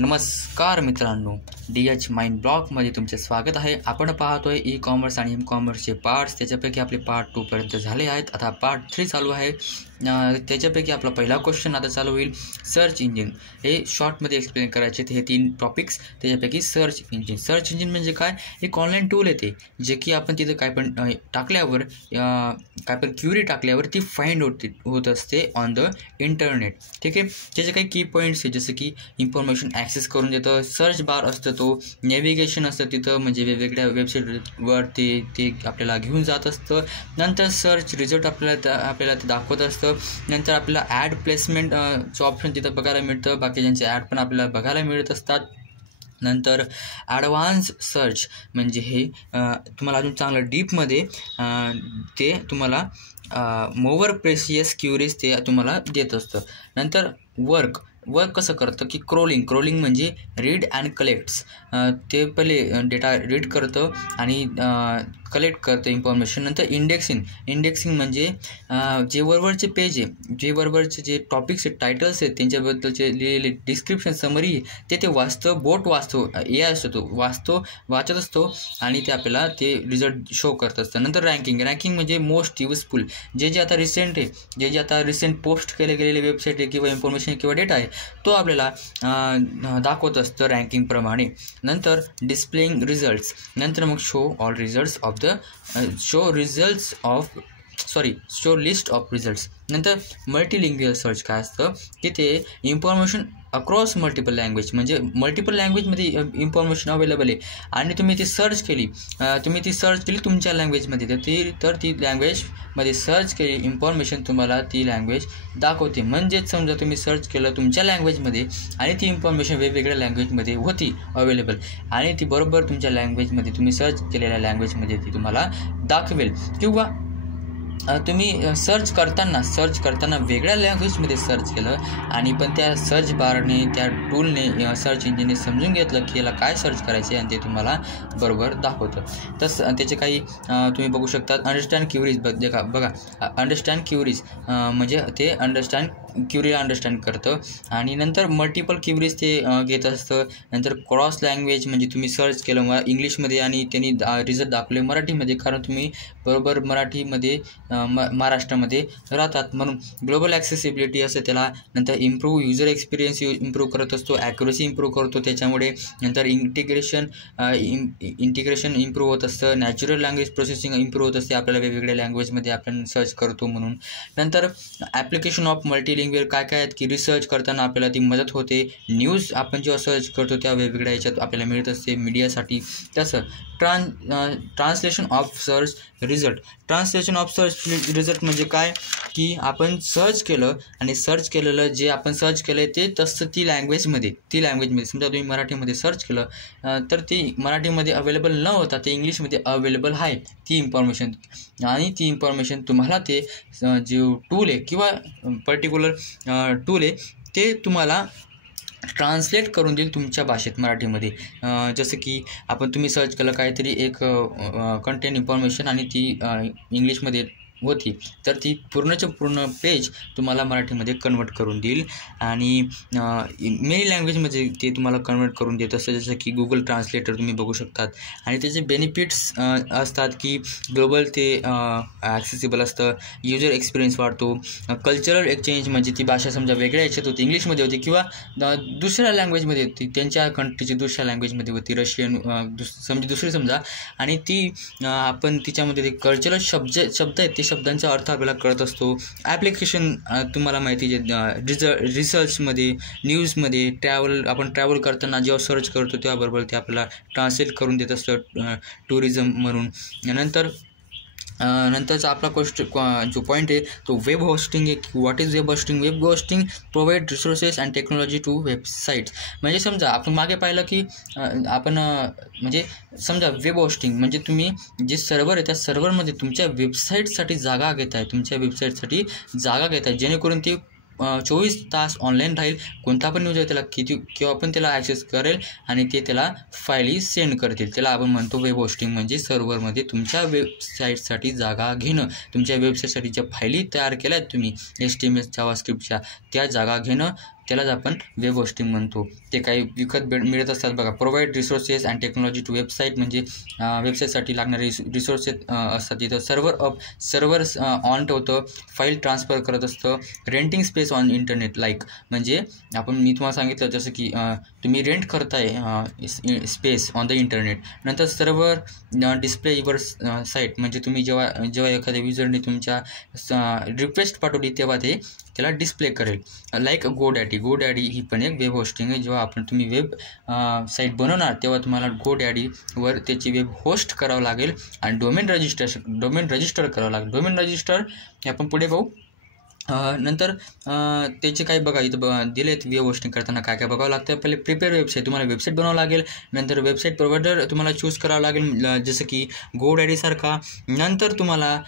नमस्कार मित्रांनो, DH mind ब्लॉगमध्ये तुमचे स्वागत आहे. आपण पाहतोय ई कॉमर्स आणि एम कॉमर्सचे पार्ट्स. त्याच्यापैकी आपले पार्ट 2 पर्यंत झाले आहेत. आता पार्ट 3 चालू आहे. त्याच्यापैकी आपला पहिला क्वेश्चन आता चालू होईल. सर्च इंजिन हे शॉर्टमध्ये एक्सप्लेन करायचे. हे 3 टॉपिक्स. त्याच्यापैकी सर्च इंजिन म्हणजे काय? एक ऑनलाईन टूल येते जे की आपण तिथं काय पण टाकल्यावर काय पण क्युरी टाकल्यावर ती फाइंड होत असते ऑन द इंटरनेट. ठीक आहे. त्याचे काही की पॉईंट्स आहे, जसं की इन्फॉर्मेशन ॲक्सेस करून देतं. सर्च बार असतं, तो नेव्हिगेशन असतं तिथं, म्हणजे वेगवेगळ्या वेबसाईटवर ते आपल्याला घेऊन जात असतं. नंतर सर्च रिझल्ट आपल्याला ते दाखवत असतं. नंतर आपल्याला ॲड प्लेसमेंटचं ऑप्शन तिथं बघायला मिळतं. बाकीच्यांचे ॲड पण आपल्याला बघायला मिळत असतात. नंतर ॲडव्हान्स सर्च म्हणजे हे तुम्हाला अजून चांगलं डीपमध्ये ते तुम्हाला मोवर प्रेसियस क्युरीज ते तुम्हाला देत असतं. नंतर वर्क कसं करतं की क्रोलिंग म्हणजे रीड अँड कलेक्ट्स. ते पहिले डेटा रीड करतं आणि कलेक्ट करतं इन्फॉर्मेशन. नंतर इंडेक्सिंग म्हणजे जे वरवरचे पेज आहे, जे वरवरचे जे टॉपिक्स आहेत, टायटल्स आहेत, त्यांच्याबद्दलचे लिहिलेले डिस्क्रिप्शन समरी ते वाचतं. वाचतो, AI असतो, तो वाचत असतो आणि ते आपल्याला ते रिझल्ट शो करत असतं. नंतर रँकिंग म्हणजे मोस्ट युजफुल, जे आता रिसेंट आहे, जे आता रिसेंट पोस्ट केले गेलेले वेबसाईट आहे किंवा इन्फॉर्मेशन किंवा डेटा आहे, तो आपल्याला दाखवत असतं रँकिंगप्रमाणे. नंतर डिस्प्लेइंग रिझल्ट्स. नंतर मग शो लिस्ट ऑफ रिझल्ट्स. नंतर मल्टीलिंग्युअल सर्च काय असतं की ते इन्फॉर्मेशन अक्रॉस मल्टिपल लँग्वेज, म्हणजे मल्टिपल लँग्वेजमध्ये इन्फॉर्मेशन अवेलेबल आहे आणि तुम्ही ती सर्च केली तुमच्या लँग्वेजमध्ये, तर ती लँग्वेजमध्ये सर्च केली इन्फॉर्मेशन तुम्हाला ती लँग्वेज दाखवते. म्हणजेच समजा तुम्ही सर्च केलं तुमच्या लँग्वेजमध्ये आणि ती इन्फॉर्मेशन वेगवेगळ्या लँग्वेजमध्ये होती अवेलेबल आणि ती बरोबर तुमच्या लँग्वेजमध्ये, तुम्ही सर्च केलेल्या लँग्वेजमध्ये ती तुम्हाला दाखवेल. किंवा तुम्ही सर्च करताना वेगळ्या लँग्वेजमध्ये सर्च केलं आणि पण त्या सर्च बारने, त्या टूलने, सर्च इंजिनने समजून घेतलं की याला काय सर्च करायचे आणि ते तुम्हाला बरोबर दाखवतं. तसं त्याचे काही तुम्ही बघू शकता. अंडरस्टँड क्युरीज बघा अंडरस्टँड क्युरीज म्हणजे ते क्युरीला अंडरस्टँड करतं. आणि नंतर मल्टिपल क्युरीज ते घेत असतं. नंतर क्रॉस लँग्वेज म्हणजे तुम्ही सर्च केलं इंग्लिशमध्ये आणि त्यांनी रिझल्ट दाखवले मराठीमध्ये, कारण तुम्ही बरोबर मराठीमध्ये महाराष्ट्रामध्ये राहतात म्हणून. ग्लोबल ॲक्सेसिबिलिटी असं त्याला. नंतर इम्प्रूव्ह युजर एक्सपिरियन्स इम्प्रूव्ह करत असतो. ॲक्युरसी इम्प्रूव्ह करतो त्याच्यामुळे. नंतर इंटिग्रेशन इम्प्रूव्ह होत असतं. नॅचरल लँग्वेज प्रोसेसिंग इम्प्रूव्ह होत असते आपल्याला वेगवेगळ्या लँग्वेजमध्ये आपण सर्च करतो म्हणून. नंतर ॲप्लिकेशन ऑफ मल्टीलिंग्युअल काय आहेत की रिसर्च करताना आपल्याला ती मदत होते. न्यूज आपण जेव्हा सर्च करतो त्या वेगवेगळ्या ह्याच्यात आपल्याला मिळत असते मीडियासाठी. तसं ट्रान्सलेशन ऑफ सर्च रिझल्ट म्हणजे काय की आपण सर्च केलं आणि सर्च केलेलं जे आपण सर्च केलं आहे ते तसं ती लँग्वेजमध्ये समजा तुम्ही मराठीमध्ये सर्च केलं तर ती मराठीमध्ये अवेलेबल न होता ते इंग्लिशमध्ये अवेलेबल आहे ती इन्फॉर्मेशन. आणि ती इन्फॉर्मेशन तुम्हाला ते जे टूल आहे किंवा पर्टिक्युलर टूल आहे ते तुम्हाला ट्रान्सलेट करून देईल तुमच्या भाषेत मराठीमध्ये. जसं की तुम्ही सर्च केलं काहीतरी एक कंटेंट इन्फॉर्मेशन आणि ती इंग्लिशमध्ये होती, तर ती पूर्ण पेज तुम्हाला मराठीमध्ये कन्वर्ट करून देईल आणि मेनी लँग्वेजमध्ये ते तुम्हाला कन्वर्ट करून देत असतं. जसं की गुगल ट्रान्सलेटर तुम्ही बघू शकतात. आणि त्याचे बेनिफिट्स असतात की ग्लोबल ते ॲक्सेसिबल असतं. युजर एक्सपिरियन्स वाढतो. कल्चरल एक्सचेंज म्हणजे ती भाषा समजा वेगळ्या ह्याच्यात होती, इंग्लिशमध्ये होती किंवा दुसऱ्या लँग्वेजमध्ये होती, त्यांच्या कंट्रीची दुसऱ्या लँग्वेजमध्ये होती, रशियन दुसरी समजा, आणि ती आपण तिच्यामध्ये ते कल्चरल शब्द आहेत ते शब्दांचा अर्थ आपल्याला कळत असतो. ॲप्लिकेशन तुम्हाला माहिती रिसर्चमध्ये, न्यूजमध्ये, आपण ट्रॅव्हल करताना जेव्हा सर्च करतो तेव्हाबरोबर ते आपल्याला ट्रान्सलेट करून देत असतं टुरिझम म्हणून. नंतरचा आपला जो पॉईंट आहे तो वेब होस्टिंग आहे. What is web hosting? Web hosting provide resources and technology to websites. म्हणजे समजा आपण मागे पाहिलं की म्हणजे समजा वेब होस्टिंग म्हणजे तुम्ही जे सर्व्हर आहे त्या सर्व्हरमध्ये तुमच्या वेबसाईटसाठी जागा घेताय जेणेकरून ती 24 तास ऑनलाईन राहील. कोणता पण न्यूज आहे त्याला केव्हा पण त्याला ॲक्सेस करेल आणि ते त्याला फाईली सेंड करतील. त्याला आपण म्हणतो वेब होस्टिंग. म्हणजे सर्व्हरमध्ये तुमच्या वेबसाईटसाठी जागा घेणं, तुमच्या वेबसाईटसाठी ज्या फाईली तयार केल्या आहेत तुम्ही HTML जावास्क्रिप्टच्या, त्या जागा घेणं त्यालाच आपण वेब होस्टिंग म्हणतो. ते काही विकत मिळत असतात बघा. Provide resources and technology to website, म्हणजे वेबसाईटसाठी लागणारे रिसोर्सेस असतात. तिथं सर्व्हर ऑन ठेवतं, फाईल ट्रान्सफर करत असतं. Renting space on internet like, म्हणजे मी तुम्हाला सांगितलं जसं की तुम्ही रेंट करताय स्पेस ऑन द इंटरनेट. नंतर सर्व्हर डिस्प्ले युअर साईट, म्हणजे तुम्ही जेव्हा एखाद्या युजरने तुमच्या रिक्वेस्ट पाठवली तेव्हा ते त्याला डिस्प्ले करेल. लाईक गोडॅडी ही पण एक वेब होस्टिंग आहे. जेव्हा तुम्ही वेब साईट बनवणार तेव्हा तुम्हाला गोडॅडीवर त्याची वेब होस्ट करावं लागेल आणि डोमेन रजिस्टर करावं लागेल. डोमेन रजिस्टर हे आपण पुढे पाहू. नंतर त्याचे काही बघा इथं दिलेत वेब होस्टिंग करताना काय काय बघावं लागतं. पहिले प्रिपेअर वेबसाईट, तुम्हाला वेबसाईट बनवावं लागेल. नंतर वेबसाईट प्रोव्हायडर तुम्हाला चूज करावं लागेल जसं की गोडॅडीसारखा. नंतर तुम्हाला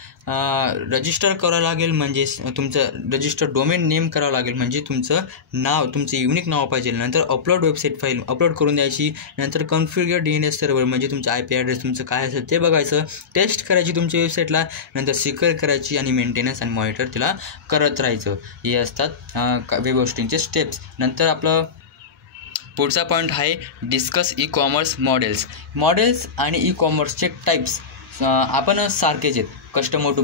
रजिस्टर करावं लागेल, म्हणजे तुमचं रजिस्टर डोमेन नेम करावं लागेल, म्हणजे तुमचं युनिक नाव पाहिजे. नंतर अपलोड वेबसाईट फाईल अपलोड करून द्यायची. नंतर कॉन्फिगर DNS सर्व्हर, म्हणजे तुमचं IP ॲड्रेस तुमचं काय असेल ते बघायचं. टेस्ट करायची तुमच्या वेबसाईटला. नंतर सिक्युअर करायची आणि मेंटेनन्स आणि मॉनिटर तिला करत राहायचं. हे असतात वेब होस्टिंगचे स्टेप्स. नंतर आपलं पुढचा पॉईंट आहे डिस्कस ई कॉमर्स मॉडेल्स आणि ई कॉमर्सचे टाईप्स. आपण सारखेच आहेत, customer to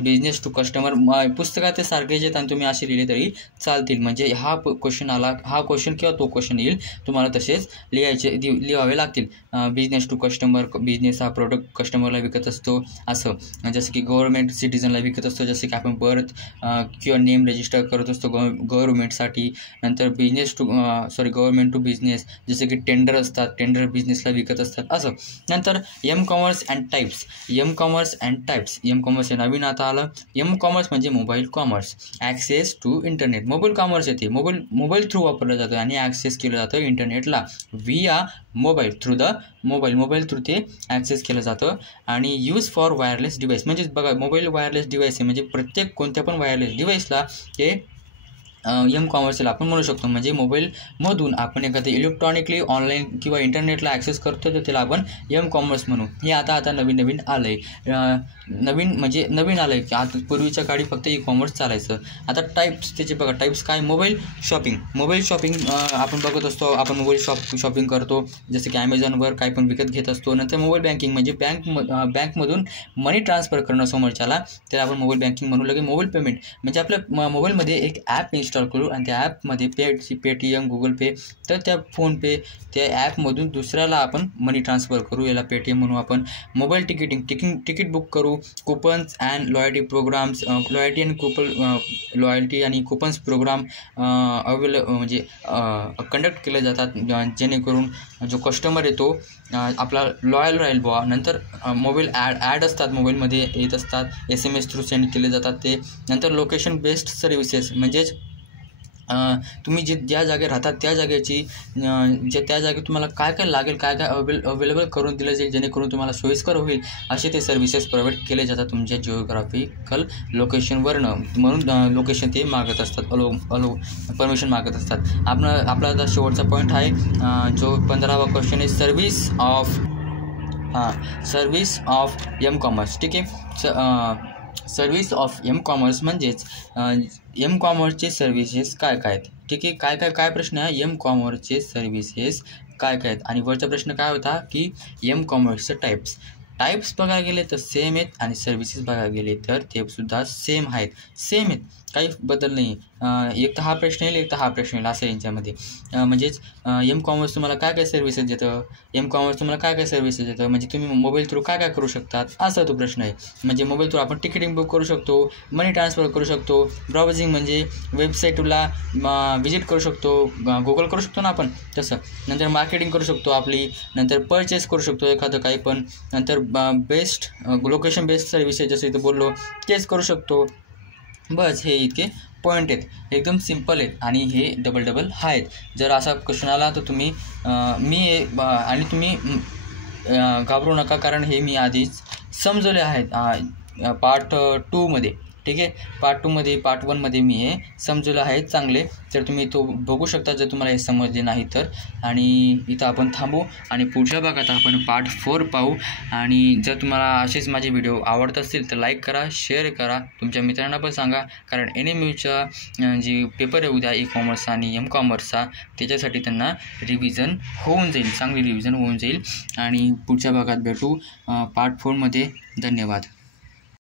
business to customer. पुस्तकात ते सारखेच आहेत आणि तुम्ही असे लिहिले तरी चालतील. म्हणजे हा क्वेश्चन किंवा तो क्वेश्चन येईल, तुम्हाला तसेच लिहावे लागतील. बिझनेस टू कस्टमर, बिझनेस हा प्रोडक्ट कस्टमरला विकत असतो असं. जसं की गव्हर्नमेंट सिटीजनला विकत असतो, जसं की आपण बर्थ किंवा नेम रजिस्टर करत असतो गव्हर्नमेंटसाठी. नंतर गव्हर्नमेंट टू बिझनेस, जसं की टेंडर असतात, टेंडर बिझनेसला विकत असतात असं. नंतर m commerce and types. M commerce हे नवीन आता आलं. एम कॉमर्स म्हणजे mobile commerce, access to internet. Mobile commerce येते, मोबाईल थ्रू वापरलं जातं आणि ॲक्सेस केलं जातं इंटरनेटला व्हिया मोबाईल थ्रू ते ॲक्सेस केलं जातं. आणि यूज फॉर वायरलेस डिव्हाइस, म्हणजे बघा मोबाईल वायरलेस डिव्हाइस आहे, म्हणजे प्रत्येक कोणत्या पण वायरलेस डिव्हाइसला हे एम कॉमर्सला आपण म्हणू शकतो. म्हणजे मोबाईलमधून आपण एखादं इलेक्ट्रॉनिकली ऑनलाईन किंवा इंटरनेटला ॲक्सेस करतो तर त्याला आपण एम कॉमर्स म्हणू. हे आता नवीन आलं आहे. नवीन आलं आहे की आता पूर्वीच्या काळी फक्त ई कॉमर्स चालायचं. आता टाईप्स त्याचे बघा. टाईप्स काय? मोबाईल शॉपिंग आपण बघत असतो. आपण मोबाईल शॉपिंग करतो, जसं की ॲमेझॉनवर काही पण विकत घेत असतो. नंतर मोबाईल बँकिंग म्हणजे बँकमधून मनी ट्रान्सफर करणं समोरच्याला, त्याला आपण मोबाईल बँकिंग म्हणू. लगे मोबाईल पेमेंट म्हणजे आपल्या मोबाईलमध्ये एक ॲप इन्स्टॉल करू आणि त्या ॲपमध्ये पेटीएम, गुगल पे, तर त्या फोनपे त्या ॲपमधून दुसऱ्याला आपण मनी ट्रान्सफर करू, याला पेटीएम म्हणू आपण. मोबाईल तिकीट बुक करू. Coupons and loyalty programs, loyalty आणि कुपन्स प्रोग्राम कंडक्ट केले जातात, जेणेकरून जो कस्टमर आहे तो आपला लॉयल राहील बुवा. नंतर मोबाईल ॲड असतात, मोबाईलमध्ये येत असतात, SMS थ्रू सेंड केले जातात ते. नंतर लोकेशन बेस्ड सर्व्हिसेस, म्हणजेच तुम्ही ज्या जागेत राहतात त्या जागेची त्या जागेत तुम्हाला काय लागेल, काय अवेलेबल करून दिलं जाईल, जेणेकरून तुम्हाला सोयीस्कर होईल असे ते सर्व्हिसेस प्रोव्हाइड केले जातात तुमच्या जिओग्राफिकल लोकेशनवरनं. म्हणून लोकेशन ते मागत असतात, अलो परमिशन मागत असतात. आपला आता शेवटचा पॉईंट आहे, जो 15वा क्वेश्चन आहे सर्व्हिस ऑफ एम कॉमर्स. ठीक आहे. सर्व्हिस ऑफ एम कॉमर्स म्हणजेच एम कॉमर्सचे सर्व्हिसेस काय आहेत. ठीक आहे. काय प्रश्न आहे? एम कॉमर्सचे सर्व्हिसेस काय आहेत. आणि वरचा प्रश्न काय होता की एम कॉमर्सचे टाईप्स बघायला गेले तर सेम आहेत आणि सर्व्हिसेस बघायला गेले तर ते सुद्धा सेम आहेत, काही बदल नाही. एक तर हा प्रश्न येईल, एक तर हा प्रश्न येईल असं यांच्यामध्ये. म्हणजेच एम कॉमर्स तुम्हाला काय सर्व्हिसेस देतं, म्हणजे तुम्ही मोबाईल थ्रू काय करू शकतात असा तो प्रश्न आहे. म्हणजे मोबाईल थ्रू आपण तिकीटिंग बुक करू शकतो, मनी ट्रान्सफर करू शकतो, ब्राउझिंग म्हणजे वेबसाईटला व्हिजिट करू शकतो, गुगल करू शकतो ना आपण तसं. नंतर मार्केटिंग करू शकतो आपली, नंतर परचेस करू शकतो एखादं काही पण. नंतर लोकेशन बेस्ड सर्व्हिसेस जसं इथं बोललो तेच करू शकतो. बस हे इतके पॉईंट आहेत, एकदम सिम्पल आहेत आणि हे डबल आहेत. जर असा क्वेश्चन आला तर तुम्ही तुम्ही घाबरू नका, कारण हे मी आधीच समजवले आहेत पार्ट 2 मध्ये. ठीक आहे. पार्ट 2मध्ये पार्ट 1मध्ये मी हे समजवलं आहे चांगले, तर तुम्ही तो बघू शकता जर तुम्हाला हे समजले नाही तर. आणि इथं आपण थांबू आणि पुढच्या भागात आपण पार्ट 4 पाहू. आणि जर तुम्हाला असेच माझे व्हिडिओ आवडत असतील तर लाईक करा, शेअर करा, तुमच्या मित्रांना पण सांगा, कारण NMUचा जी पेपर आहे उद्या ई-कॉमर्स आणि M-कॉमर्सचा त्याच्यासाठी त्यांना रिव्हिजन होऊन जाईल, चांगली रिव्हिजन होऊन जाईल. आणि पुढच्या भागात भेटू पार्ट 4मध्ये. धन्यवाद.